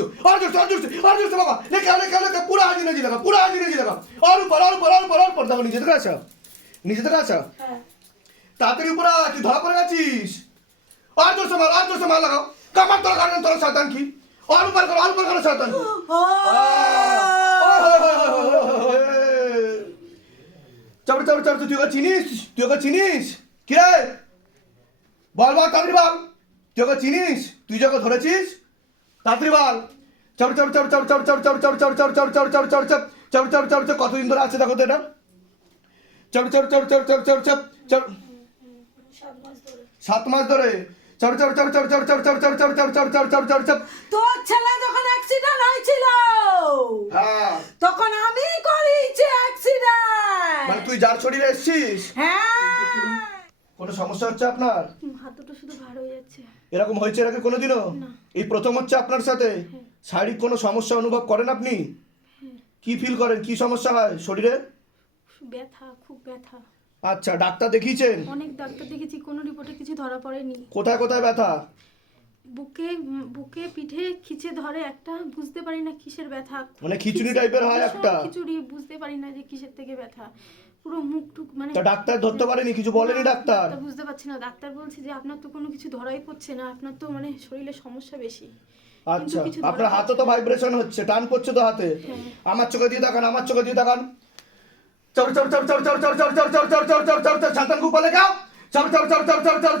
पीछे और जोर से और जोर से और जोर से बाबा लेकर लेकर लेकर पूरा हाजी नहीं लगा पूरा हाजी नहीं लगा और ऊपर और ऊपर और ऊपर और ऊपर नीचे तक আছো নিচে तक আছো তাড়াতাড়ি উপরে আছো ধরা পড়ে গেছিস और जोर से मार और जोर से मार लगाओ कमर तोड़ कारण तोड़ शैतान की और ऊपर करो और ऊपर करो शैतान की চাপড়ে চাপড়ে চাপড়ে তুই ওকে চিনিস তুই ওকে চিনিস কিরে বল বল তাড়াতাড়ি বল তুই ওকে চিনিস তুই যাকে ধরেছিস তাড়াতাড়ি বল চাপড়ে চাপড়ে চাপড়ে চাপড়ে চাপড়ে চাপড়ে চাপড়ে চাপড়ে চাপড়ে চাপড়ে চাপড়ে চাপড়ে চাপড়ে চাপড়ে চাপড়ে চাপড়ে চাপড়ে কতদিন ধরে আছে দেখো তো এটা চাপড়ে চাপড়ে চাপড়ে চাপড়ে চাপড়ে চাপড়ে চাপড়ে সাত মাস ধরে মাস ধরে চাপড়ে চাপড়ে চাপড়ে চাপড়ে চাপড়ে চাপড়ে চাপড়ে চাপড়ে চাপড়ে চাপড়ে চাপড়ে চাপড়ে চাপড়ে তোর ছেলে যখন অ্যাক্সিডেন্ট হয়েছিল হ্যাঁ তখন আমি করেছি অ্যাক্সিডেন্ট মানে তুই যার শরীরে এসছিস হ্যাঁ কোনো সমস্যা হচ্ছে আপনার? হাত দুটো শুধু ভার হয়ে যাচ্ছে। এরকম হয়েছে এর আগে কোনোদিনও? এই প্রথম হচ্ছে আপনার সাথে? শারীরিক কোনো সমস্যা অনুভব করেন আপনি? কি ফিল করেন? কি সমস্যা হয় শরীরে? ব্যথা খুব ব্যথা। আচ্ছা ডাক্তার দেখিয়েছেন? অনেক ডাক্তার দেখেছি কোনো রিপোর্টে কিছু ধরা পড়েনি। কোথায় কোথায় ব্যথা? বুকে বুকে পিঠে খিচে ধরে একটা বুঝতে পারি না কিসের ব্যথা। মানে খিচুড়ি টাইপের হয় একটা? খিচুড়ি বুঝতে পারি না যে কিসের থেকে ব্যথা। পুরো মুখ টুক মানে তা ডাক্তার ধরতে পারেনি কিছু বলেনি ডাক্তার বুঝতে পারছি না ডাক্তার বলছে যে আপনার তো কোনো কিছু ধরাই পড়ছে না আপনার তো মানে শরীরে সমস্যা বেশি আচ্ছা আপনার হাতে তো ভাইব্রেশন হচ্ছে টান পড়ছে তো হাতে আমার চোখে দিয়ে দেখান আমার চোখে দিয়ে দেখান চড় চড় চড় চড় চড় চড় চড় চড় চড় চড় চড় চড় চড় ছাতান কু বলে গাও চড় চড় চড় চড় চড় চড়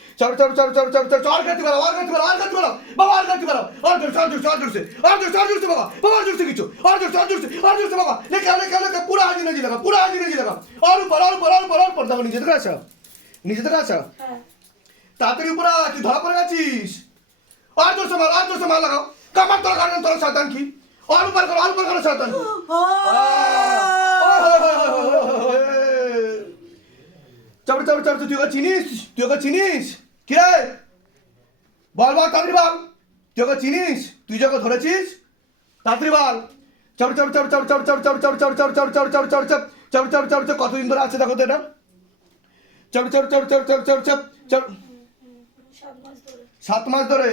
চড় চড় চড় চড় চড় চড় চড় কাটতে পারো আর কাটতে পারো আর কাটতে পারো বাবা আর কাটতে পারো আর জোর চড় জোর চড় জোরছে আর জোর চড় জোরছে বাবা বাবা জোরছে কিছু আর জোর চড় জোরছে আর জোরছে বাবা লেখা লেখা লেখা পুরো হাজি নাজি লাগা পুরো হাজি নাজি লাগা আর উপর আর উপর আর উপর আর উপর দেখো নিজেদের আছো নিজেদের আছো তাড়াতাড়ি উপরে আছি ধরা পড়ে গেছিস আর জোরছে মার আর জোরছে মার লাগাও কামার তোর কারণ তোর শয়তান কি আর উপর করো আর উপর করো শয়তান চাপড়ে চাপড়ে চাপড়ে তুই ওকে চিনিস তুই ওকে চিনিস কি রে বল বল তাড়াতাড়ি বল তুই ওকে চিনিস তুই যে ওকে ধরেছিস তাড়াতাড়ি বল চাপড়ে চাপড়ে চাপড়ে চাপড়ে চাপড়ে চাপড়ে চাপড়ে চাপড়ে চাপড়ে চাপড়ে চাপড়ে চাপড়ে চাপড়ে চাপড়ে চাপড়ে চাপড়ে কতদিন ধরে আছে দেখো তো এটা চাপড়ে চাপড়ে চাপড়ে চাপড়ে চাপড়ে সাত মাস ধরে সাত মাস ধরে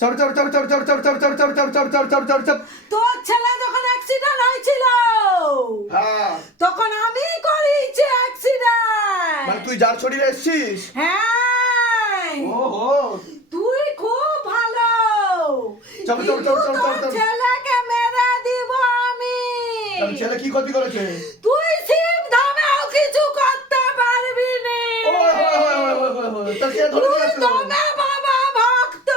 চড় চড় চড় চড় চড় চড় চড় চড় চড় চড় চড় চড় চড় চড় চড় তোর ছেলে যখন অ্যাক্সিডেন্ট হয়েছিল হ্যাঁ তখন আমি করেছি অ্যাক্সিডেন্ট মানে তুই যার শরীরে এসছিস হ্যাঁ তুই খুব ভালো। ছেলেকে মেরে দিব আমি। ছেলে কি ক্ষতি করেছে? তুই সিম দামেও কিছু করতে পারবি না। তুই দমে বাবা ভক্ত।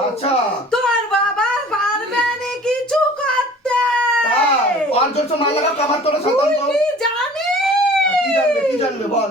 আচ্ছা। তোর বাবা পারবে না কিছু করতে। আর তোর তো মালাকা কামার তোর সন্তান তুই জানি কি জানবে কি জানবে বল।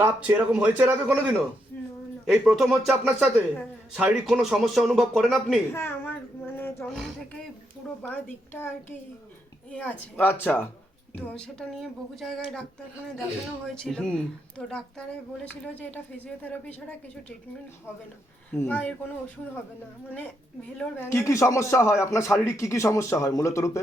কাঁপছে এরকম হয়েছে এর আগে কোনোদিনও। এই প্রথম হচ্ছে আপনার সাথে? শারীরিক কোনো সমস্যা অনুভব করেন আপনি? হ্যাঁ আমার মানে জন্ম থেকে পুরো বাঁ দিকটা আর কি এ আছে। আচ্ছা। তো সেটা নিয়ে বহু জায়গায় ডাক্তারখানায় দেখানো হয়েছিল। তো ডাক্তারে বলেছিল যে এটা ফিজিওথেরাপি ছাড়া কিছু ট্রিটমেন্ট হবে না বা এর কোনো ওষুধ হবে না। মানে ভেলোর কি কি সমস্যা হয়? আপনার শারীরিক কি কি সমস্যা হয় মূলত রূপে?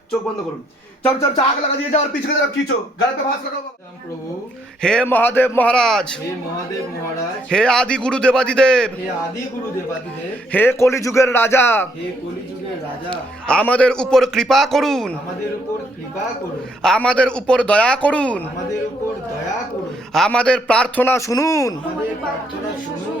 চোখ বন্ধ করুন। চল চল চাক লাগা দিয়ে যাও আর পিছনে যাও ভাস লাগাও প্রভু। হে মহাদেব মহারাজ। হে মহাদেব মহারাজ। হে আদি গুরু দেবাদিদেব। হে আদি গুরু হে কলিযুগের রাজা। হে কলিযুগের রাজা। আমাদের উপর কৃপা করুন। আমাদের উপর কৃপা করুন। আমাদের উপর দয়া করুন। আমাদের উপর দয়া করুন। আমাদের প্রার্থনা শুনুন। আমাদের প্রার্থনা শুনুন।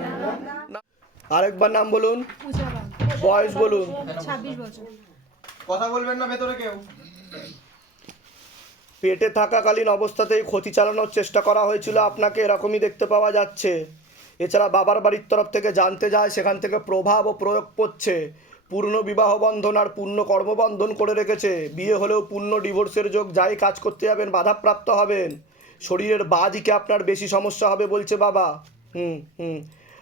আরেকবার নাম বলুন। বয়স বলুন। কথা বলবেন না ভেতরে কেউ। পেটে থাকাকালীন অবস্থাতেই ক্ষতি চালানোর চেষ্টা করা হয়েছিল। আপনাকে এরকমই দেখতে পাওয়া যাচ্ছে। এছাড়া বাবার বাড়ির তরফ থেকে জানতে যায় সেখান থেকে প্রভাব ও প্রয়োগ করছে পূর্ণ বিবাহ বন্ধন আর পূর্ণ কর্মবন্ধন করে রেখেছে। বিয়ে হলেও পূর্ণ ডিভোর্সের যোগ যাই কাজ করতে যাবেন বাধাপ্রাপ্ত হবেন। শরীরের বা দিকে আপনার বেশি সমস্যা হবে বলছে বাবা। হুম হুম।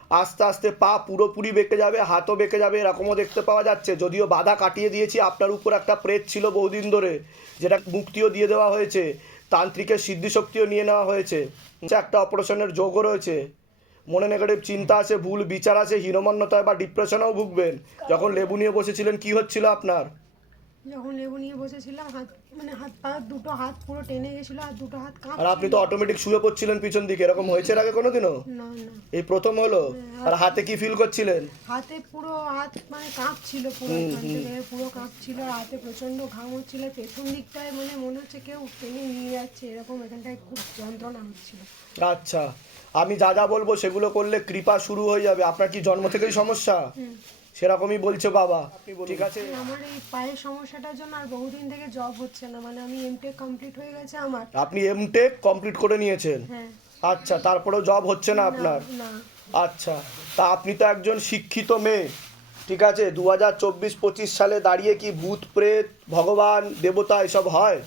আস্তে আস্তে পা পুরোপুরি বেঁকে যাবে, হাতও বেঁকে যাবে, এরকমও দেখতে পাওয়া যাচ্ছে। যদিও বাধা কাটিয়ে দিয়েছি, আপনার উপর একটা প্রেত ছিল বহুদিন ধরে, যেটা মুক্তিও দিয়ে দেওয়া হয়েছে, তান্ত্রিকের সিদ্ধিশক্তিও নিয়ে নেওয়া হয়েছে। একটা অপারেশনের যোগও রয়েছে। মনে নেগেটিভ চিন্তা আছে ভুল বিচার আছে হীনমন্যতায় বা ডিপ্রেশনেও ভুগবেন। যখন লেবু নিয়ে বসেছিলেন, কি হচ্ছিল আপনার? যখন লেবু নিয়ে বসেছিলাম হাত মানে হাত পা দুটো হাত পুরো টেনে গেছিল আর দুটো হাত কাঁপ আর আপনি তো অটোমেটিক শুয়ে পড়ছিলেন পিছন দিকে এরকম হয়েছে এর আগে কোনোদিনও? না না। এই প্রথম হলো? আর হাতে কি ফিল করছিলেন? হাতে পুরো হাত মানে কাঁপছিল পুরো এখান থেকে পুরো কাঁপছিল আর হাতে প্রচণ্ড ঘাম হচ্ছিল। পেছন দিকটায় মানে মনে হচ্ছে কেউ টেনে নিয়ে যাচ্ছে এরকম এখানটায় খুব যন্ত্রণা হচ্ছিল। আচ্ছা আমি যা যা বলব সেগুলো করলে কৃপা শুরু হয়ে যাবে। আপনার কি জন্ম থেকেই সমস্যা? সেরকমই বলছে বাবা। ঠিক আছে? আমার এই পায়ের সমস্যাটার জন্য আর বহুদিন থেকে জব হচ্ছে না মানে আমি এমটেক কমপ্লিট হয়ে গেছে আমার। আপনি এমটেক কমপ্লিট করে নিয়েছেন? হ্যাঁ। আচ্ছা তারপরেও জব হচ্ছে না আপনার? না। আচ্ছা তা আপনি তো একজন শিক্ষিত মেয়ে। ঠিক আছে দু হাজার চব্বিশ পঁচিশ সালে দাঁড়িয়ে কি ভূত প্রেত ভগবান দেবতা এসব হয়?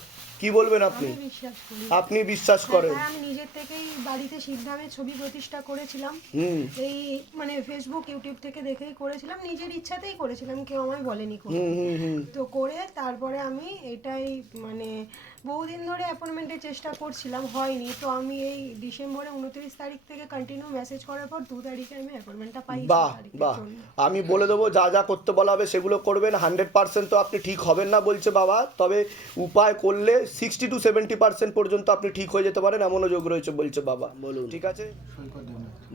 কি বলবেন আপনি? আমি বিশ্বাস করি। আপনি বিশ্বাস করেন। হ্যাঁ, আমি নিজের থেকেই বাড়িতে সিদ্ধামের ছবি প্রতিষ্ঠা করেছিলাম। হুম। এই মানে ফেসবুক ইউটিউব থেকে দেখেই করেছিলাম। নিজের ইচ্ছাতেই করেছিলাম কেউ আমায় বলেনি কোনো। হুম হুম হুম। তো করে তারপরে আমি এটাই মানে বহুদিন ধরে অ্যাপয়েন্টমেন্টের চেষ্টা করছিলাম হয়নি। তো আমি এই ডিসেম্বরে উনত্রিশ তারিখ থেকে কন্টিনিউ মেসেজ করার পর দু তারিখে আমি অ্যাপয়েন্টমেন্টটা পাই বাহ বাহ। আমি বলে দেবো যা যা করতে বলা হবে সেগুলো করবেন। হান্ড্রেড পার্সেন্ট তো আপনি ঠিক হবেন না বলছে বাবা। তবে উপায় করলে সিক্সটি টু সেভেন্টি পার্সেন্ট পর্যন্ত আপনি ঠিক হয়ে যেতে পারেন এমনও যোগ রয়েছে বলছে বাবা। বলুন। ঠিক আছে?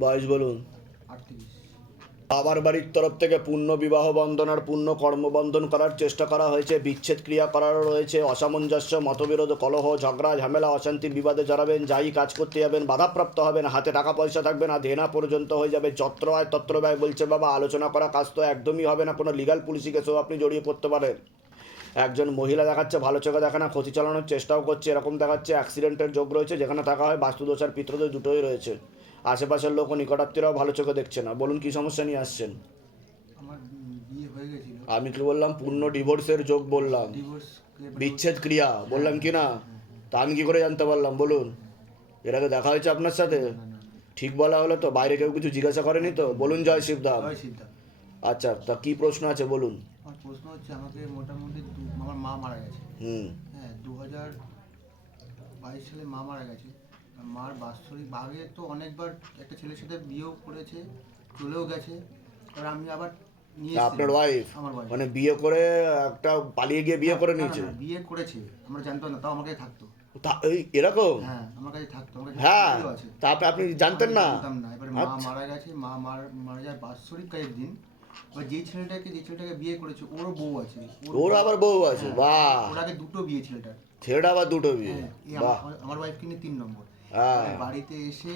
বয়স বলুন। আটত্রিশ। বাবার বাড়ির তরফ থেকে পূর্ণ বিবাহ বন্ধন আর পূর্ণ কর্মবন্ধন করার চেষ্টা করা হয়েছে। বিচ্ছেদ ক্রিয়া করারও রয়েছে। অসামঞ্জস্য, মতবিরোধ, কলহ, ঝগড়া, ঝামেলা অশান্তি বিবাদে জড়াবেন। যাই কাজ করতে যাবেন, বাধাপ্রাপ্ত হবেন। হাতে টাকা পয়সা থাকবে না, দেনা পর্যন্ত হয়ে যাবে। যত্র আয় তত্র ব্যয় বলছে বাবা, আলোচনা করা কাজ তো একদমই হবে না। কোনো লিগাল পুলিশি কেসেও আপনি জড়িয়ে পড়তে পারেন। একজন মহিলা দেখাচ্ছে, ভালো চোখে দেখে না, ক্ষতি চালানোর চেষ্টাও করছে। এরকম দেখাচ্ছে অ্যাক্সিডেন্টের যোগ রয়েছে। যেখানে থাকা হয়, বাস্তুদোষ আর পিত্রদোষ দুটোই রয়েছে। আশেপাশের লোক ও নিকটাত্মীয়রাও ভালো চোখে দেখছে না। বলুন কি সমস্যা নিয়ে আসছেন? হয়ে আমি কি বললাম পূর্ণ ডিভোর্সের যোগ বললাম? বিচ্ছেদ ক্রিয়া বললাম কি না? তা আমি কি করে জানতে পারলাম বলুন? এর আগে দেখা হয়েছে আপনার সাথে? ঠিক বলা হলো তো? বাইরে কেউ কিছু জিজ্ঞাসা করেনি তো? বলুন জয় সিদ্ধার্থ আচ্ছা তা কি প্রশ্ন আছে বলুন? প্রশ্ন হচ্ছে আমাকে মোটামুটি আমার মা মারা গেছে। হুম। হ্যাঁ দু হাজার বাইশ সালে মা মারা গেছে। মার বাৎসরিক আগে তো অনেকবার একটা ছেলের সাথে বিয়েও করেছে চলেও গেছে। এবার আমি আবার নিয়ে তা এসেছি। আপনার ওয়াইফ আমার wife। মানে বিয়ে করে একটা পালিয়ে গিয়ে বিয়ে করে না, নিয়েছে? না, বিয়ে করেছে। আমরা জানতাম না তাও আমার কাছে থাকতো। তা এই এরকম? হ্যাঁ আমার কাছে থাকতো আমার কাছে হ্যাঁ ভিডিও আছে। তা আপনি- আপনি জানতেন না? জানতাম না। এবার মা আচ্ছা। মারা গেছে মা মার- মারা যায় বাৎসরিক কাজের দিন এবার যেই ছেলেটাকে যে ছেলেটাকে বিয়ে করেছে ওরও বউ আছে। ওর আবার বউ আছে? বাহ। ওর আগে দুটো বিয়ে ছেলেটার। ছেলেটা আবার দুটো বিয়ে? হ্যাঁ, এই বাহ। আমার- আমার ওয়াইফ কিনে তিন নম্বর। হ্যাঁ। বাড়িতে এসে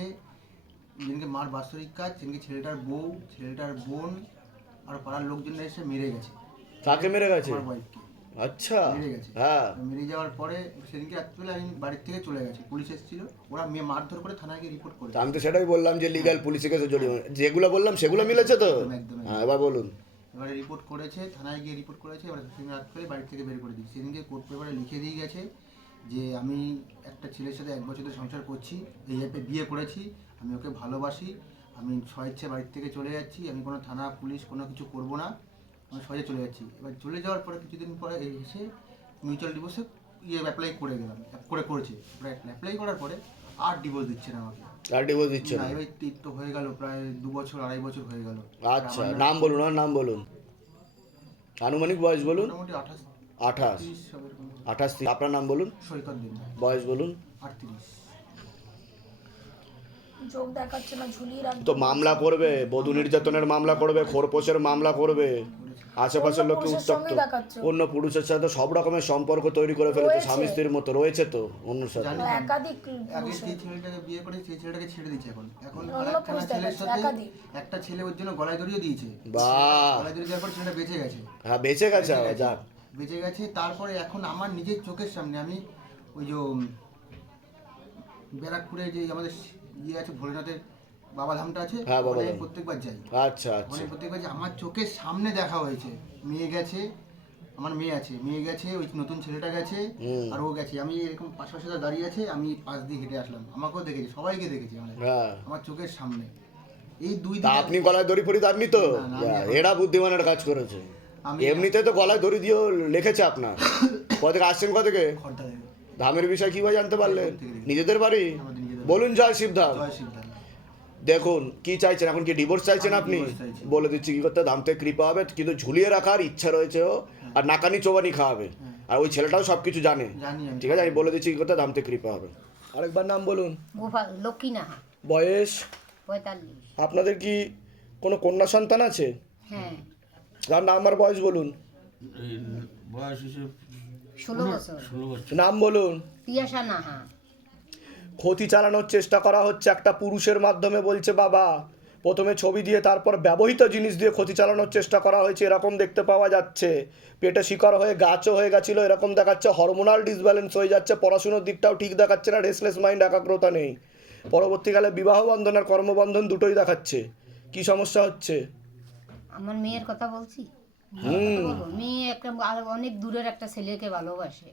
যেদিনকে মার বাৎসরিক কাজ সেদিনকে ছেলেটার বউ ছেলেটার বোন আর পাড়ার লোকজনরা এসে মেরে গেছে। কাকে মেরে গেছে? আমার ওয়াইফকে আচ্ছা মেরে গেছে। হ্যাঁ। মেরে যাওয়ার পরে সেদিনকে রাত্রিবেলা আমি বাড়ির থেকে চলে গেছে পুলিশ এসেছিল ওরা মেয়ে মারধর করে থানায় গিয়ে রিপোর্ট করে আমি তো সেটাই বললাম যে লিগাল পুলিশে কেসে জড়িয়ে যেগুলো বললাম সেগুলো মিলেছে তো? একদম। হ্যাঁ এবার বলুন। এবারে রিপোর্ট করেছে থানায় গিয়ে রিপোর্ট করেছে এবার সেদিন রাত করে বাড়ি থেকে বের করে দিয়েছে। সেদিনকে কোর্ট পেপারে লিখে দিয়ে গেছে যে আমি একটা ছেলের সাথে এক বছর ধরে সংসার করছি এই অ্যাপে বিয়ে করেছি আমি ওকে ভালোবাসি আমি স্বেচ্ছা বাড়ির থেকে চলে যাচ্ছি আমি কোনো থানা পুলিশ কোনো কিছু করব না আমি সহজে চলে যাচ্ছি। এবার চলে যাওয়ার পরে কিছুদিন পরে এসে মিউচুয়াল ডিভোর্সে ইয়ে অ্যাপ্লাই করে গেলাম করে করেছে। অ্যাপ্লাই করার পরে আর ডিভোর্স দিচ্ছে না আমাকে। আর ডিভোর্স দিচ্ছে না? এবার তো হয়ে গেল প্রায় দু বছর আড়াই বছর হয়ে গেল। আচ্ছা নাম বলুন আর নাম বলুন। আনুমানিক বয়স বলুন? মোটামুটি আঠাশ আঠাশ। আঠাশ আপনার নাম বলুন? বয়স বলুন? তো মামলা করবে বধূ নির্যাতনের মামলা করবে খোরপোশের মামলা করবে। আশেপাশের লোককে উত্তপ্ত। অন্য পুরুষের সাথে সব রকমের সম্পর্ক তৈরি করে ফেলেছে স্বামী স্ত্রীর মতো রয়েছে তো অন্য সাথে। একাধিক ছেলেটাকে বিয়ে করে সেই ছেলেটাকে ছেড়ে দিচ্ছে এখন। এখন ছেলের সাথে একটা ছেলে ওর জন্য গলায় ধরিয়ে দিয়েছে। বাহ। গলায় দড়িয়ে দেওয়ার পর ছেলেটা বেঁচে গেছে। হ্যাঁ বেঁচে গেছে। যাক। বেঁচে গেছে। তারপরে এখন আমার নিজের চোখের সামনে আমি ওই যে ব্যারাকপুরে যে আমাদের ইয়ে আছে ভোলেনাথের বাবাধামটা আছে হ্যাঁ, ওখানে প্রত্যেকবার যাই। আচ্ছা আচ্ছা। প্রত্যেকবার যে আমার চোখের সামনে দেখা হয়েছে। মেয়ে গেছে আমার মেয়ে আছে। মেয়ে গেছে ওই নতুন ছেলেটা গেছে। আর ও গেছে। আমি এরকম পাশাপাশি দাঁড়িয়ে আছে আমি পাশ দিয়ে হেঁটে আসলাম। আমাকেও দেখেছি সবাইকে দেখেছি হ্যাঁ। আমার চোখের সামনে। এই দুই আপনি গলায় দড়ি ফড়ি আপনি তো? না, না, আমি যা, এখন- এরা বুদ্ধিমানের কাজ করেছে। এমনিতে তো গলায় দড়ি দিয়েও লিখেছে আপনার। কোথা থেকে আসছেন কোথা থেকে? ধামের বিষয় কীভাবে জানতে পারলেন? নিজেদের বাড়ি? বলুন জয় শিবধাম। দেখুন কি চাইছেন? এখন কি ডিভোর্স চাইছেন আপনি? বলে দিচ্ছি কি করতে? দাম থেকে কৃপা হবে কিন্তু ঝুলিয়ে রাখার ইচ্ছা রয়েছে ও। আর নাকানি চোবানি খাওয়াবে। আর ওই ছেলেটাও সব কিছু জানে ঠিক আছে? আমি বলে দিচ্ছি কি করতে? দামতে কৃপা হবে। আরেকবার নাম বলুন। গোপাল লক্ষ্মী নাহা বয়স আপনাদের কি কোনো কন্যা সন্তান আছে? হ্যাঁ। তার নাম আর বয়স বলুন। বয়স ষোলো বছর। নাম বলুন। নাহা। ক্ষতি চালানোর চেষ্টা করা হচ্ছে একটা পুরুষের মাধ্যমে বলছে বাবা। প্রথমে ছবি দিয়ে তারপর ব্যবহৃত জিনিস দিয়ে ক্ষতি চালানোর চেষ্টা করা হয়েছে এরকম দেখতে পাওয়া যাচ্ছে। পেটে শিকার হয়ে গাছও হয়ে গেছিল এরকম দেখাচ্ছে হরমোনাল ডিসব্যালেন্স হয়ে যাচ্ছে পড়াশুনোর দিকটাও ঠিক দেখাচ্ছে না রেসলেস মাইন্ড একাগ্রতা নেই। পরবর্তীকালে বিবাহ বন্ধন আর কর্মবন্ধন দুটোই দেখাচ্ছে। কি সমস্যা হচ্ছে? আমার মেয়ের কথা বলছি? হুম মেয়ে একটা অনেক দূরের একটা ছেলেকে ভালোবাসে।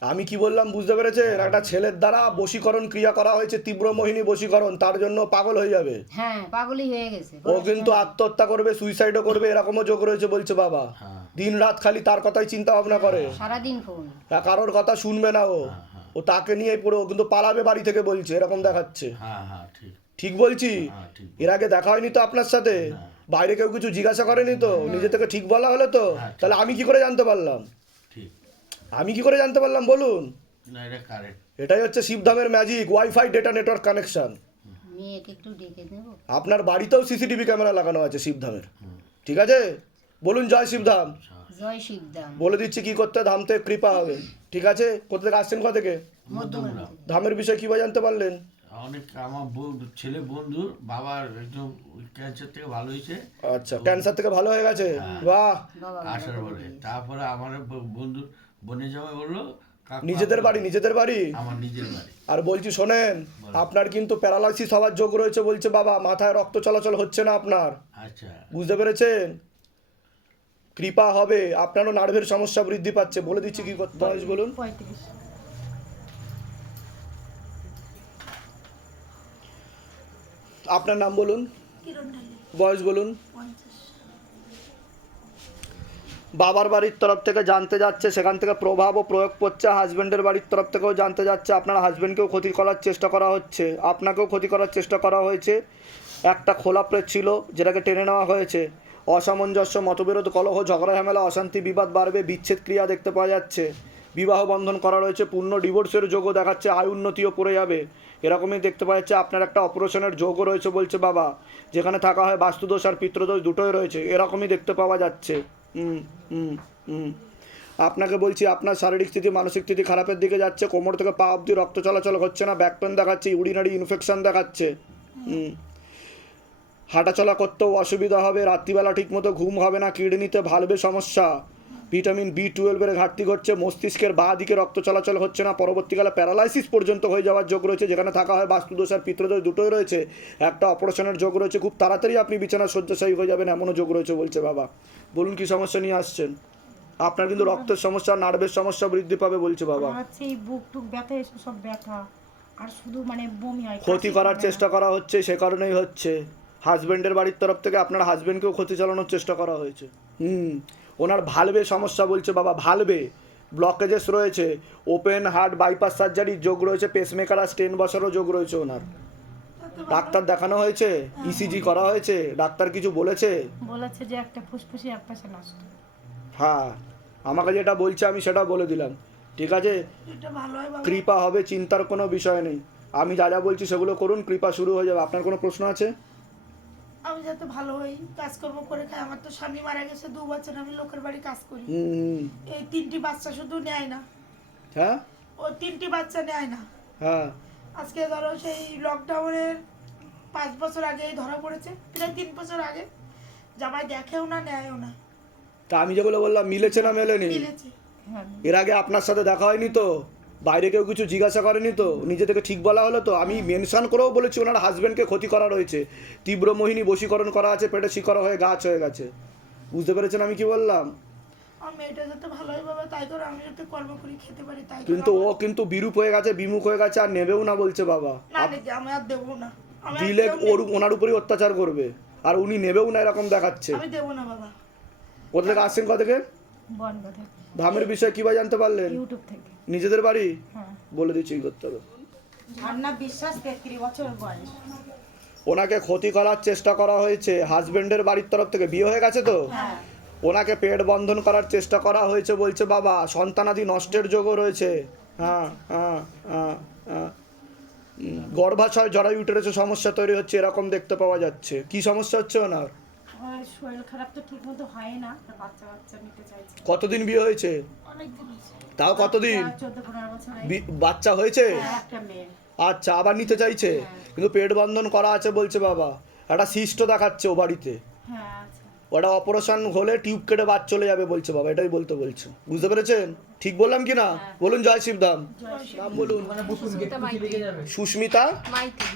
আমি কি বললাম বুঝতে পেরেছেন? একটা ছেলের দ্বারা বশীকরণ ক্রিয়া করা হয়েছে তীব্র মোহিনী বশীকরণ তার জন্য পাগল হয়ে যাবে। হ্যাঁ পাগলই হয়ে গেছে। ও কিন্তু আত্মহত্যা করবে সুইসাইডও করবে এরকমও যোগ রয়েছে বলছে বাবা। হ্যাঁ। দিন রাত খালি তার কথাই চিন্তা ভাবনা করে। সারাদিন ফোন। কারোর কথা শুনবে না ও। ও তাকে নিয়ে পুরো কিন্তু পালাবে বাড়ি থেকে বলছে এরকম দেখাচ্ছে। হ্যাঁ হ্যাঁ ঠিক। ঠিক বলছি? হ্যাঁ এর আগে দেখা হয়নি তো আপনার সাথে? বাইরে কেউ কিছু জিজ্ঞাসা করেনি তো নিজে থেকে ঠিক বলা হলো তো। তাহলে আমি কি করে জানতে পারলাম? আমি কি করে জানতে পারলাম? বলুন। না এটা কারেক্ট এটাই হচ্ছে শিবধামের magic wifi data network connection আপনার বাড়িতেও সিসিটিভি ক্যামেরা লাগানো আছে শিবধামের। ঠিক আছে? বলুন জয় শিবধাম। জয় শিবদাম বলে দিচ্ছি কি করতে ধামতে কৃপা হবে। ঠিক আছে? কোথা থেকে আসছেন কোথা থেকে? ধামের বিষয়ে কীভাবে জানতে পারলেন? অনেক আমার বন্ধু ছেলে বন্ধুর বাবার একদম ক্যান্সার থেকে ভালো হয়েছে। আচ্ছা ক্যান্সার থেকে ভালো হয়ে গেছে? বাহ। আসার পরে। তারপরে আমার বন্ধু বনে যাওয়া বলল নিজেদের বাড়ি নিজেদের বাড়ি? আমার নিজের বাড়ি। আর বলছি শোনেন আপনার কিন্তু প্যারালাইসিস হওয়ার যোগ রয়েছে বলছে বাবা। মাথায় রক্ত চলাচল হচ্ছে না আপনার। আচ্ছা। বুঝতে পেরেছেন? কৃপা হবে। আপনারও নার্ভের সমস্যা বৃদ্ধি পাচ্ছে। বলে দিচ্ছি কি করতে বয়স বলুন। আপনার নাম বলুন? বয়স বলুন। বাবার বাড়ির তরফ থেকে জানতে যাচ্ছে সেখান থেকে প্রভাব ও প্রয়োগ করছে হাজব্যান্ডের বাড়ির তরফ থেকেও জানতে যাচ্ছে আপনার হাজব্যান্ডকেও ক্ষতি করার চেষ্টা করা হচ্ছে। আপনাকেও ক্ষতি করার চেষ্টা করা হয়েছে। একটা খোলা প্রেত ছিল যেটাকে টেনে নেওয়া হয়েছে। অসামঞ্জস্য মতবিরোধ কলহ ঝগড়া ঝামেলা অশান্তি বিবাদ বাড়বে বিচ্ছেদ ক্রিয়া দেখতে পাওয়া যাচ্ছে। বিবাহ বন্ধন করা রয়েছে পূর্ণ ডিভোর্সের যোগও দেখাচ্ছে আয় উন্নতিও পড়ে যাবে। এরকমই দেখতে পাওয়া যাচ্ছে, আপনার একটা অপারেশনের যোগও রয়েছে বলছে বাবা। যেখানে থাকা হয় বাস্তুদোষ আর পিতৃদোষ দুটোই রয়েছে, এরকমই দেখতে পাওয়া যাচ্ছে। হুম হুম হুম। আপনাকে বলছি, আপনার শারীরিক স্থিতি, মানসিক স্থিতি খারাপের দিকে যাচ্ছে, কোমর থেকে পা অব্দি রক্ত চলাচল হচ্ছে না, ব্যাক পেন দেখাচ্ছে, ইউরিনারি ইনফেকশন দেখাচ্ছে। হাঁটাচলা করতেও অসুবিধা হবে, রাত্রিবেলা ঠিকমতো ঘুম হবে না, কিডনিতে ভালবে সমস্যা। ভিটামিন বি টুয়েলভের ঘাটতি ঘটছে মস্তিষ্কের বাঁ দিকে রক্ত চলাচল হচ্ছে না। পরবর্তীকালে প্যারালাইসিস পর্যন্ত হয়ে যাওয়ার যোগ রয়েছে যেখানে থাকা হয় বাস্তুদোষ আর পিত্রদোষ দুটোই রয়েছে। একটা অপারেশনের যোগ রয়েছে খুব তাড়াতাড়ি আপনি বিছানা শয্যাশায়ী হয়ে যাবেন এমনও যোগ রয়েছে বলছে বাবা। বলুন কি সমস্যা নিয়ে আসছেন? আপনার কিন্তু রক্তের সমস্যা নার্ভের সমস্যা বৃদ্ধি পাবে বলছে বাবা। এই বুক টুক ব্যথা এসব সব ব্যথা আর শুধু মানে বমি হয় ক্ষতি করার চেষ্টা করা হচ্ছে সে কারণেই হচ্ছে। হাজবেন্ডের বাড়ির তরফ থেকে আপনার হাজবেন্ডকেও ক্ষতি চালানোর চেষ্টা করা হয়েছে। হুম। ওনার ভালবে সমস্যা বলছে বাবা ভালবে। ব্লকেজেস রয়েছে। ওপেন হার্ট বাইপাস সার্জারির যোগ রয়েছে পেসমেকার আর স্টেন বসারও যোগ রয়েছে ওনার। ডাক্তার দেখানো হয়েছে ইসিজি করা হয়েছে ডাক্তার কিছু বলেছে? বলেছে যে একটা ফুসফুসি এক পাশে নষ্ট। হ্যাঁ আমাকে যেটা বলছে আমি সেটা বলে দিলাম। ঠিক আছে? হয় কৃপা হবে চিন্তার কোনো বিষয় নেই। আমি যা যা বলছি সেগুলো করুন কৃপা শুরু হয়ে যাবে। আপনার কোনো প্রশ্ন আছে? আমি যাতে ভালো হই কাজকর্ম করে খাই। আমার তো স্বামী মারা গেছে দু বছর আমি লোকের বাড়ি কাজ করি। এই তিনটি বাচ্চা শুধু নেয় না। হ্যাঁ? ও তিনটি বাচ্চা নেয় না। হ্যাঁ। আজকে ধরো সেই লকডাউনের পাঁচ বছর আগেই ধরা পড়েছে প্রায় তিন বছর আগে। জামাই দেখেও না নেয়ও না। তা আমি যেগুলো বললাম মিলেছে না মেলেনি? মিলেছে। এর আগে আপনার সাথে দেখা হয়নি তো? বাইরে কেউ কিছু জিজ্ঞাসা করেনি তো নিজে থেকে ঠিক বলা হলো তো। আমি মেনশন করেও বলেছি ওনার হাজব্যান্ডকে ক্ষতি করা রয়েছে। তীব্র মোহিনী বশীকরণ করা আছে পেটে শিকড় হয়ে গাছ হয়ে গেছে। বুঝতে পেরেছেন আমি কি বললাম? আমার মেয়েটা যাতে ভালো বাবা তাই করে আমি যাতে কর্ম করি খেতে পারি তাই করে কিন্তু ও কিন্তু বিরূপ হয়ে গেছে বিমুখ হয়ে গেছে আর নেবেও না বলছে বাবা। না নাকি আমি আর দেবো না। আমি আর দিলে ওর ওনার উপরই অত্যাচার করবে আর উনি নেবেও না এরকম দেখাচ্ছে। আমি দেবো না বাবা। কোথা থেকে আসছেন কোথা থেকে? বন্ধ থেকে। ধামের বিষয়ে কীভাবে জানতে পারলেন? ইউটিউব থেকে। নিজেদের বাড়ি? হ্যাঁ। বলে দিচ্ছি কি করতে হবে। ঝর্ণা বিশ্বাস তেত্রিশ বছর বয়স। ওনাকে ক্ষতি করার চেষ্টা করা হয়েছে। হাজবেন্ডের বাড়ির তরফ থেকে বিয়ে হয়ে গেছে তো? ওনাকে পেট বন্ধন করার চেষ্টা করা হয়েছে বলছে বাবা সন্তানাদি নষ্টের যোগও রয়েছে। হ্যাঁ হ্যাঁ হ্যাঁ হ্যাঁ। গর্ভাশয় জরায়ু উঠেছে সমস্যা তৈরি হচ্ছে এরকম দেখতে পাওয়া যাচ্ছে। কি সমস্যা হচ্ছে ওনার? শরীর খারাপ তো ঠিক মতো হয় না বাচ্চা বাচ্চা নিতে চাইছে। কতদিন বিয়ে হয়েছে? তাও কতদিন? বাচ্চা হয়েছে? হ্যাঁ, আচ্ছা আবার নিতে চাইছে? কিন্তু পেট বন্ধন করা আছে বলছে বাবা। একটা সিস্ট দেখাচ্ছে ও বাড়িতে। হ্যাঁ আচ্ছা ওটা অপারেশন হলে টিউব কেটে বাদ চলে যাবে বলছে বাবা এটাই বলতে বলছো। বুঝতে পেরেছেন? ঠিক বললাম কি না? বলুন জয় শিবধাম নাম বলুন। সুস্মিতা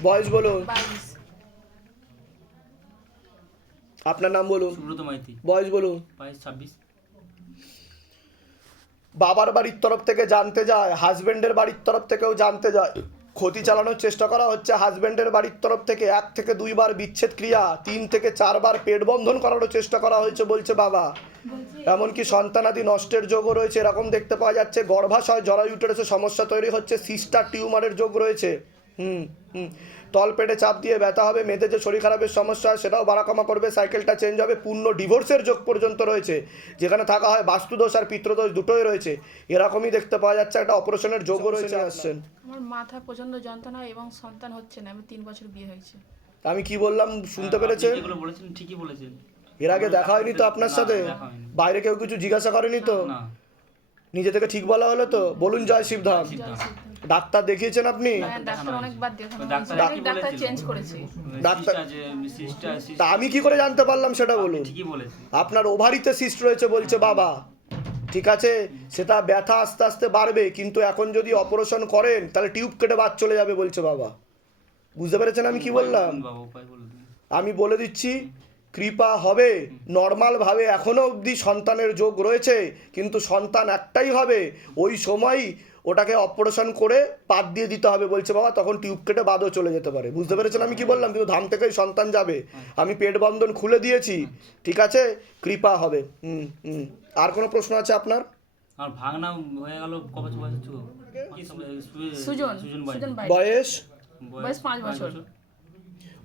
বয়স বলুন। আপনার নাম বলুন। সুব্রত মাইতি। বয়স বলুন। বাইশ ছাব্বিশ। বাবার বাড়ির তরফ থেকে জানতে যায় হাজবেন্ডের বাড়ির তরফ থেকেও জানতে যায়। ক্ষতি চালানোর চেষ্টা করা হচ্ছে হাজবেন্ডের বাড়ির তরফ থেকে। এক থেকে দুইবার বিচ্ছেদ ক্রিয়া তিন থেকে চারবার পেট বন্ধন করারও চেষ্টা করা হয়েছে বলছে বাবা। এমনকি সন্তানাদি নষ্টের যোগও রয়েছে। এরকম দেখতে পাওয়া যাচ্ছে গর্ভাশয় জরায়ু উঠেছে সমস্যা তৈরি হচ্ছে সিস্টার টিউমারের যোগ রয়েছে। হুম হুম। তল পেটে চাপ দিয়ে ব্যথা হবে মেয়েদের যে শরীর খারাপের সমস্যা হয় সেটাও বাড়াকমা করবে সাইকেলটা চেঞ্জ হবে পূর্ণ ডিভোর্সের যোগ পর্যন্ত রয়েছে। যেখানে থাকা হয় বাস্তুদোষ আর পিত্রদোষ দুটোই রয়েছে। এরকমই দেখতে পাওয়া যাচ্ছে একটা অপারেশনের যোগও রয়েছে আসছেন। আমার মাথা প্রচণ্ড যন্ত্রণা এবং সন্তান হচ্ছে না আমি তিন বছর বিয়ে হয়েছে। আমি কি বললাম শুনতে পেরেছেন? যেগুলো বলেছেন ঠিকই বলেছেন। এর আগে দেখা হয়নি তো আপনার সাথে? বাইরে কেউ কিছু জিজ্ঞাসা করেনি তো? না। নিজে থেকে ঠিক বলা হলো তো? বলুন জয় শিবধাম। ডাক্তার দেখিয়েছেন আপনি? হ্যাঁ তা আমি কি করে জানতে পারলাম সেটা বলুন? আপনার ওভারিতে সিস্ট রয়েছে বলছে বাবা। ঠিক আছে? সেটা ব্যথা আস্তে আস্তে বাড়বে কিন্তু এখন যদি অপারেশন করেন তাহলে টিউব কেটে বাদ চলে যাবে বলছে বাবা। বুঝতে পেরেছেন আমি কি বললাম? বাবা উপায় বলে দিন আমি বলে দিচ্ছি কৃপা হবে। নর্মালভাবে এখনও অবধি সন্তানের যোগ রয়েছে কিন্তু সন্তান একটাই হবে। ওই সময় ওটাকে অপারেশন করে পাত দিয়ে দিতে হবে বলছে বাবা তখন টিউব কেটে বাদও চলে যেতে পারে। বুঝতে পেরেছেন আমি কি বললাম? কিন্তু ধাম থেকেই সন্তান যাবে। আমি পেট বন্ধন খুলে দিয়েছি। ঠিক আছে? কৃপা হবে। হুম হুম। আর কোনো প্রশ্ন আছে আপনার? আর ভাগনা হয়ে গেল কবে সুজন? সুজন বয়স। বয়স? পাঁচ বছর।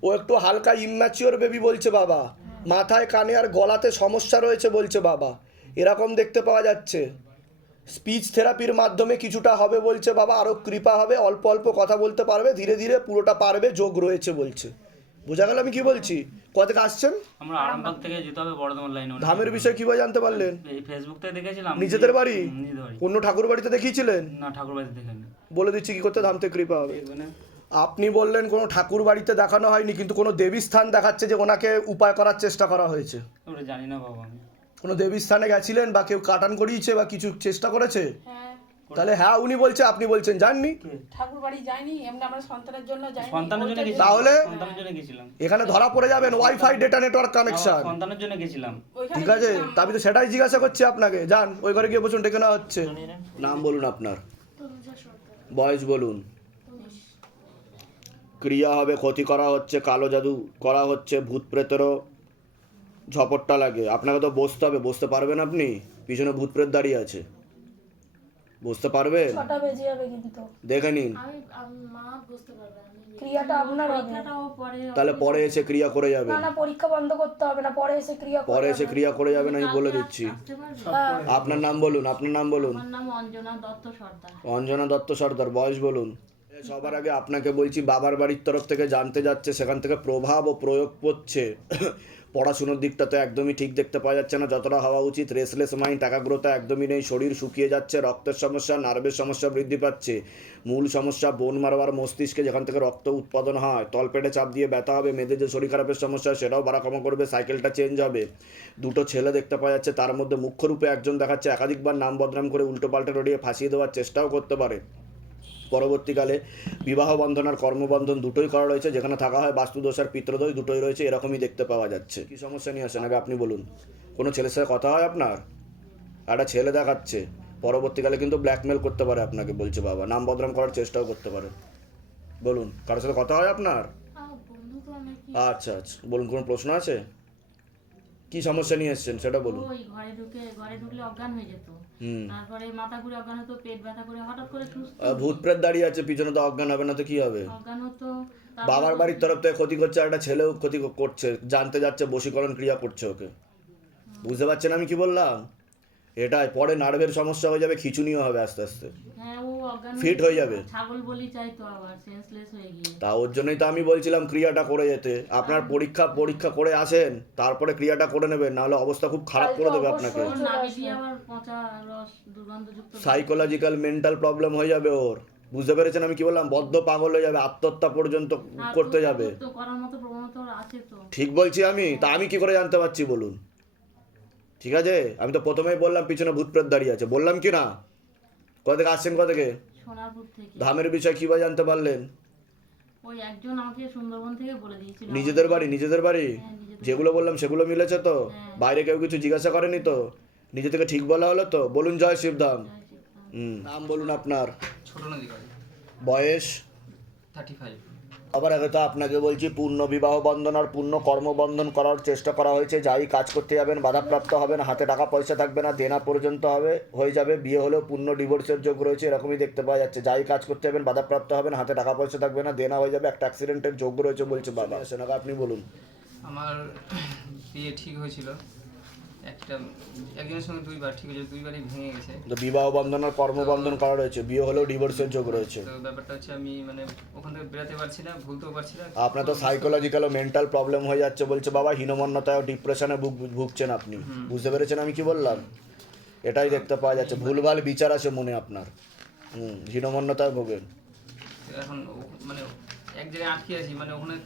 ও একটু হালকা ইম্যাচিওর বেবি বলছে বাবা। মাথায় কানে আর গলাতে সমস্যা রয়েছে বলছে বাবা। এরকম দেখতে পাওয়া যাচ্ছে। স্পিচ থেরাপির মাধ্যমে কিছুটা হবে বলছে বাবা আরও কৃপা হবে অল্প অল্প কথা বলতে পারবে ধীরে ধীরে পুরোটা পারবে যোগ রয়েছে বলছে। বোঝা গেল আমি কি বলছি? কোথা থেকে আসছেন? আমরা আরামবাগ থেকে যেতে হবে বর্ধমান লাইনে ধামের বিষয়ে কীভাবে জানতে পারলেন? এই ফেসবুক থেকে দেখেছিলাম নিজেদের বাড়ি? অন্য ঠাকুর বাড়িতে দেখিয়েছিলেন? না ঠাকুর বাড়িতে বলে দিচ্ছি কি করতে ধাম থেকে কৃপা হবে। আপনি বললেন কোনো ঠাকুর বাড়িতে দেখানো হয়নি কিন্তু কোনো দেবী স্থান দেখাচ্ছে যে ওনাকে উপায় করার চেষ্টা করা হয়েছে। ওটা জানি না বাবা আমি কোনো দেবী স্থানে গেছিলেন বা কেউ কাটান করিয়েছে বা কিছু চেষ্টা করেছে? হ্যাঁ। তাহলে হ্যাঁ উনি বলছে আপনি বলছেন জাননি? ঠাকুর বাড়ি যাইনি এমনি আমরা সন্তানের জন্য যাইনি সন্তানের জন্য গেছিলাম। তাহলে? সন্তানের জন্য গেছিলাম। এখানে ধরা পড়ে যাবেন ওয়াইফাই ডেটা নেটওয়ার্ক কানেকশন সন্তানের জন্য গেছিলাম। ঠিক আছে আমি তো সেটাই জিজ্ঞাসা করছি আপনাকে। যান ওই ঘরে গিয়ে বসুন ডেকে নেওয়া হচ্ছে। নাম বলুন আপনার। বয়স বলুন। ক্রিয়া হবে ক্ষতি করা হচ্ছে কালো জাদু করা হচ্ছে ভূত প্রেতেরও ঝপটটা লাগে। আপনাকে তো বসতে হবে বসতে পারবেন আপনি? পিছনে ভূত প্রেত দাঁড়িয়ে আছে। বসতে যাবে কিন্তু দেখে নিন। ক্রিয়াটা আপনার তাহলে পরে এসে ক্রিয়া করে না না পরীক্ষা বন্ধ করতে হবে না পরে এসে ক্রিয়া করে পরে এসে ক্রিয়া করে যাবেন আমি বলে দিচ্ছি। আপনার নাম বলুন আপনার নাম বলুন। অঞ্জনা দত্ত সর্দার বয়স বলুন। সবার আগে আপনাকে বলছি, বাবার বাড়ির তরফ থেকে জানতে যাচ্ছে, সেখান থেকে প্রভাব ও প্রয়োগ পড়ছে। পড়াশুনোর দিকটা তো একদমই ঠিক দেখতে পাওয়া যাচ্ছে না, যতটা হওয়া উচিত। রেসলেস মাইন্ড একাগ্রতা একদমই নেই, শরীর শুকিয়ে যাচ্ছে, রক্তের সমস্যা নার্ভের সমস্যা বৃদ্ধি পাচ্ছে। মূল সমস্যা বোন মারবার মস্তিষ্কে যেখান থেকে রক্ত উৎপাদন হয়, তলপেটে চাপ দিয়ে ব্যথা হবে মেয়েদের যে শরীর খারাপের সমস্যা, সেটাও বাড়া কমা করবে সাইকেলটা চেঞ্জ হবে। দুটো ছেলে দেখতে পাওয়া যাচ্ছে, তার মধ্যে মুখ্যরূপে একজন দেখাচ্ছে, একাধিকবার নাম বদনাম করে উল্টো পাল্টে রড়িয়ে ফাঁসিয়ে দেওয়ার চেষ্টাও করতে পারে। পরবর্তীকালে বিবাহ বন্ধন আর কর্মবন্ধন দুটোই করা রয়েছে যেখানে থাকা হয় বাস্তুদোষ আর পিত্রদোষ দুটোই রয়েছে এরকমই দেখতে পাওয়া যাচ্ছে। কি সমস্যা নিয়ে আসেন? আগে আপনি বলুন। কোনো ছেলের সাথে কথা হয় আপনার? একটা ছেলে দেখাচ্ছে পরবর্তীকালে কিন্তু ব্ল্যাকমেল করতে পারে আপনাকে বলছে বাবা। নাম বদনাম করার চেষ্টাও করতে পারে। বলুন কারোর সাথে কথা হয় আপনার? আচ্ছা আচ্ছা। বলুন কোনো প্রশ্ন আছে? কি সমস্যা নিয়ে এসেছেন? সেটা বলুন। ওই ঘরে ঢুকে ঘরে ঢুকলে অজ্ঞান হয়ে যেত। তারপরে মাথা ঘুরে অজ্ঞান হতো পেট ব্যথা করে হঠাৎ করে সুস্থ ভূত প্রেত দাঁড়িয়ে আছে পিছনে তো অজ্ঞান হবে না তো কি হবে? অজ্ঞান হতো বাবার বাড়ির তরফ থেকে ক্ষতি করছে একটা ছেলেও ক্ষতি করছে জানতে যাচ্ছে বশীকরণ ক্রিয়া করছে ওকে। বুঝতে পারছেন আমি কি বললাম? এটাই পরে নার্ভের সমস্যা হয়ে যাবে খিচুনিও হবে আস্তে আস্তে। হ্যাঁ ও Fit হয়ে যাবে। ছাগল বলি চাই তো আবার সেন্সলেস হয়ে গিয়ে। তা ওর জন্যই তো আমি বলছিলাম ক্রিয়াটা করে যেতে। আপনার পরীক্ষা পরীক্ষা করে আসেন তারপরে ক্রিয়াটা করে নেবেন নাহলে অবস্থা খুব খারাপ করে দেবে আপনাকে। ওর নাভি দিয়ে আবার পচা রস দুর্গন্ধযুক্ত সাইকোলজিক্যাল মেন্টাল প্রবলেম হয়ে যাবে ওর। বুঝতে পেরেছেন আমি কি বললাম? বদ্ধ পাগল হয়ে যাবে আত্মহত্যা পর্যন্ত করতে যাবে। তো করার মতো প্রবণতা ওর আছে তো। ঠিক বলছি আমি তা আমি কি করে জানতে পারছি বলুন? ঠিক আছে? আমি তো প্রথমেই বললাম পিছনে ভূত প্রেত দাঁড়িয়ে আছে। বললাম কি না? কোথা থেকে আসছেন কোথা থেকে? সোনারপুর থেকে। ধামের বিষয় কীভাবে জানতে পারলেন? ওই একজন আমাকে সুন্দরবন থেকে বলে দিয়েছিল। নিজেদের বাড়ি নিজেদের বাড়ি? হ্যাঁ, যেগুলো বললাম সেগুলো মিলেছে তো? বাইরে কেউ কিছু জিজ্ঞাসা করেনি তো? নিজে থেকে ঠিক বলা হলো তো? বলুন জয় শিবধাম হুম নাম বলুন আপনার। ছোট নদী বয়স? থার্টি ফাইভ আবার আগে তো আপনাকে বলছি পূর্ণ বিবাহ বন্ধন আর পূর্ণ কর্মবন্ধন করার চেষ্টা করা হয়েছে। যাই কাজ করতে যাবেন বাধাপ্রাপ্ত হবেন হাতে টাকা পয়সা থাকবে না দেনা পর্যন্ত হবে হয়ে যাবে। বিয়ে হলেও পূর্ণ ডিভোর্সের যোগ রয়েছে এরকমই দেখতে পাওয়া যাচ্ছে। যাই কাজ করতে যাবেন বাধাপ্রাপ্ত হবেন হাতে টাকা পয়সা থাকবে না দেনা হয়ে যাবে একটা অ্যাক্সিডেন্টের যোগ রয়েছে বলছে বাবা। সেনাকে আপনি বলুন। আমার বিয়ে ঠিক হয়েছিল। একটা একজনের সঙ্গে দুইবার ঠিক হয়েছিল দুইবারই ভেঙে গেছে। তো বিবাহ বন্ধন আর কর্মবন্ধন করা রয়েছে বিয়ে হলেও ডিভোর্সের যোগ রয়েছে। তো ব্যাপারটা হচ্ছে আমি মানে ওখান থেকে বেরোতে পারছি না ভুলতেও পারছি না। আপনার তো সাইকোলজিক্যাল ও মেন্টাল প্রবলেম হয়ে যাচ্ছে বলছে বাবা হীনমন্যতায় ডিপ্রেশনে ভুগছেন আপনি। বুঝতে পেরেছেন আমি কি বললাম? এটাই দেখতে পাওয়া যাচ্ছে ভুলভাল বিচার আছে মনে আপনার। হুম হীনমন্যতায় ভোগেন। এখন মানে এক জায়গায় আটকে আছি মানে ওখানে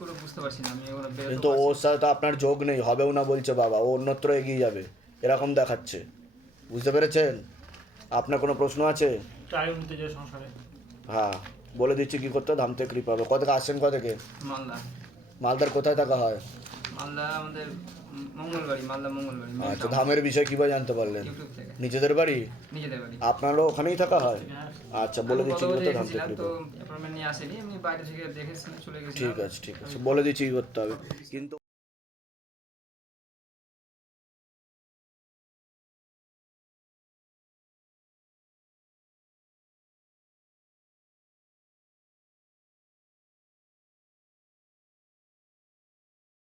করে বুঝতে পারছি না আমি ওখানে বেরোতে কিন্তু ওর সাথে তো আপনার যোগ নেই হবেও না বলছে বাবা ও অন্যত্র এগিয়ে যাবে এরকম দেখাচ্ছে। বুঝতে পেরেছেন? আপনার কোনো প্রশ্ন আছে? নিতে যায় সংসারে। হ্যাঁ বলে দিচ্ছি কি করতে ধাম থেকে কৃপা হবে। কত থেকে আসছেন কত থেকে? মালদা মালদার কোথায় থাকা হয়? মালদা আমাদের আচ্ছা ধামের বিষয় কীভাবে জানতে পারলেন? নিজেদের বাড়ি? আপনারও ওখানেই থাকা হয়? আচ্ছা বলে দিচ্ছি করতে ধাম ঠিক আছে ঠিক আছে বলে দিচ্ছি করতে হবে কিন্তু